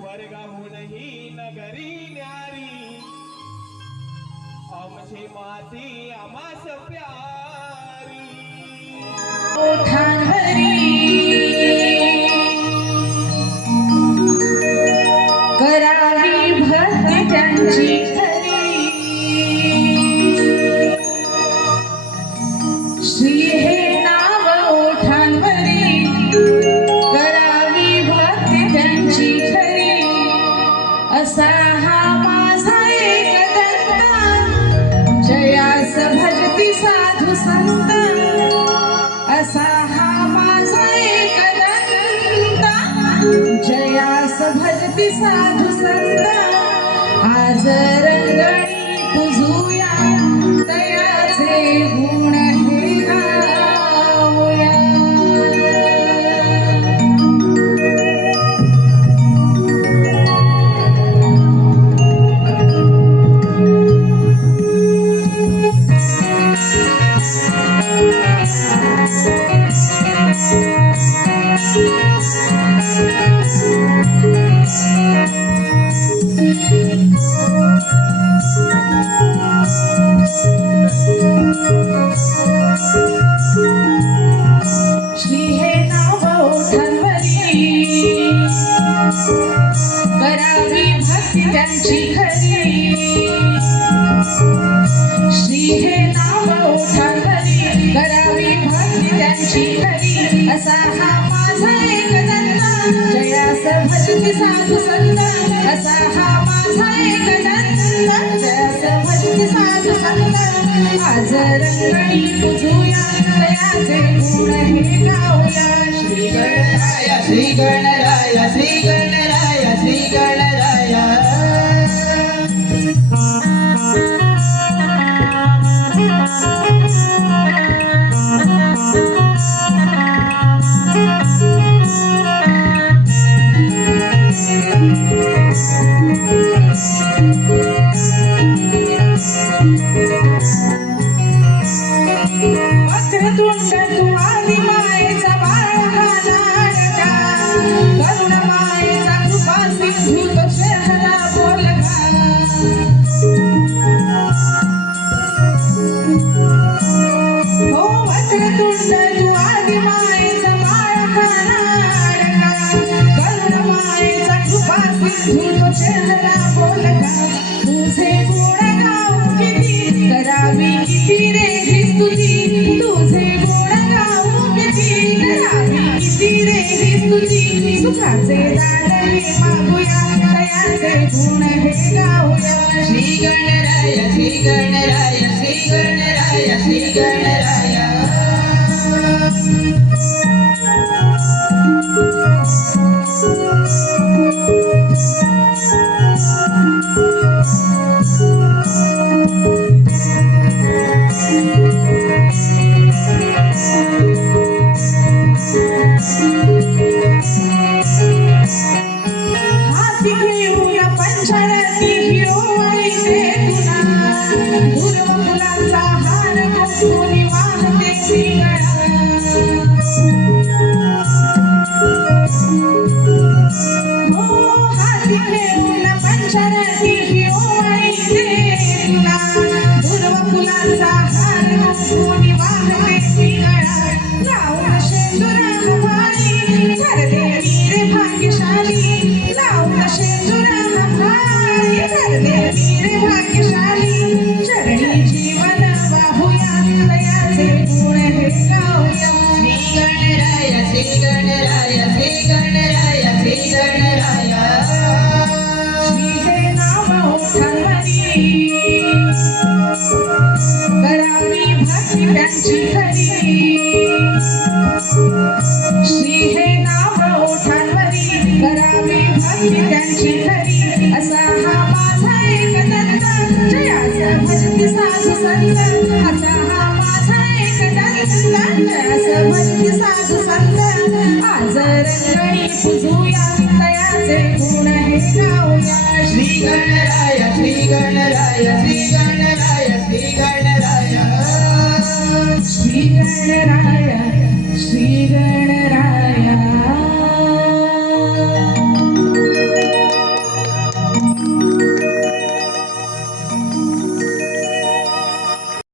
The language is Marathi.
स्वर्गाहूनही नगरी न्यारी, आमची माती आम्हास प्यारी. ओठांवरी करावी भक्ती त्यांची खरी. श्री हे नाव ओठांवरी करावी भक्ती त्यांची खरी. असा हा माझा एक दंत जयास भजती साधू संत. असा हा माझा एक दंत जयास भजती साधू संत. आज रंगणी तुझूया तयाचे गुण हे गाऊया. श्री हे नाव ओठांवरी करावी भक्ती त्यांची खरी. श्री हे नाव ओठांवरी करावी भक्ती त्यांची खरी. असा हा माझा एक दंत जयास भजती साधू संत. असा हा माझा एक दंत जयास भजती साधू संत. आज रंगणी तुझूया तयाचे गुण हे गाऊया. श्री गणराया श्री गणराया श्री गणराया श्री गणराया. वक्रतुंड तू आदि मायेचा बाळका लाडका. करुण मायेचा कृपा सिंधू तो शहरा बोलका. हो वक्रतुंड तू आदि मायेचा बाळका लाडका. करुण मायेचा कृपा सिंधू तो शहरा बोलका. तुझे गुण गाऊ किती करावी किती रे ही स्तुती. तुझे गुण गाऊ किती करावी किती रे ही स्तुती. सुखाचे दान हे मागूया दयाचे गुण हे गाऊया. श्री गणराया श्री गणराया श्री गणराया श्री गणराया. हाती घेऊन पंचरती हिरवळी तुला. दुर्व फुलांचा हार घालून वाहते श्रीगणा. हो हाती घेऊन पंचरती हिरवळी तुला. दुर्व फुलांचा हार घालून वाहते श्रीगणा. लावून शेंदूर हवाई ठरले वीर भाग्यशाली. लावून शेंदूर हवाई ठरले वीर भाग्यशाली. चरणी जीवन वाहूया दयाचे गुण हे गाऊया. श्री गणराया श्री गणराया श्री गणराया श्री गणराया. श्री हे नाव ओठांवरी करावी भक्ती त्यांची खरी. श्री हे नाव ओठांवरी करावी भक्ती त्यांची खरी. असा हा माझा एक दंत जयास भजती साधू संत. असा हा माझा एक दंत जयास भजती साधू संत. आज रंगणी तुझूया दयाचे गुण हे गाऊया. श्री गणराया श्री गणराया श्री गणराया श्री गणराया. श्री गणराया श्री गणराया.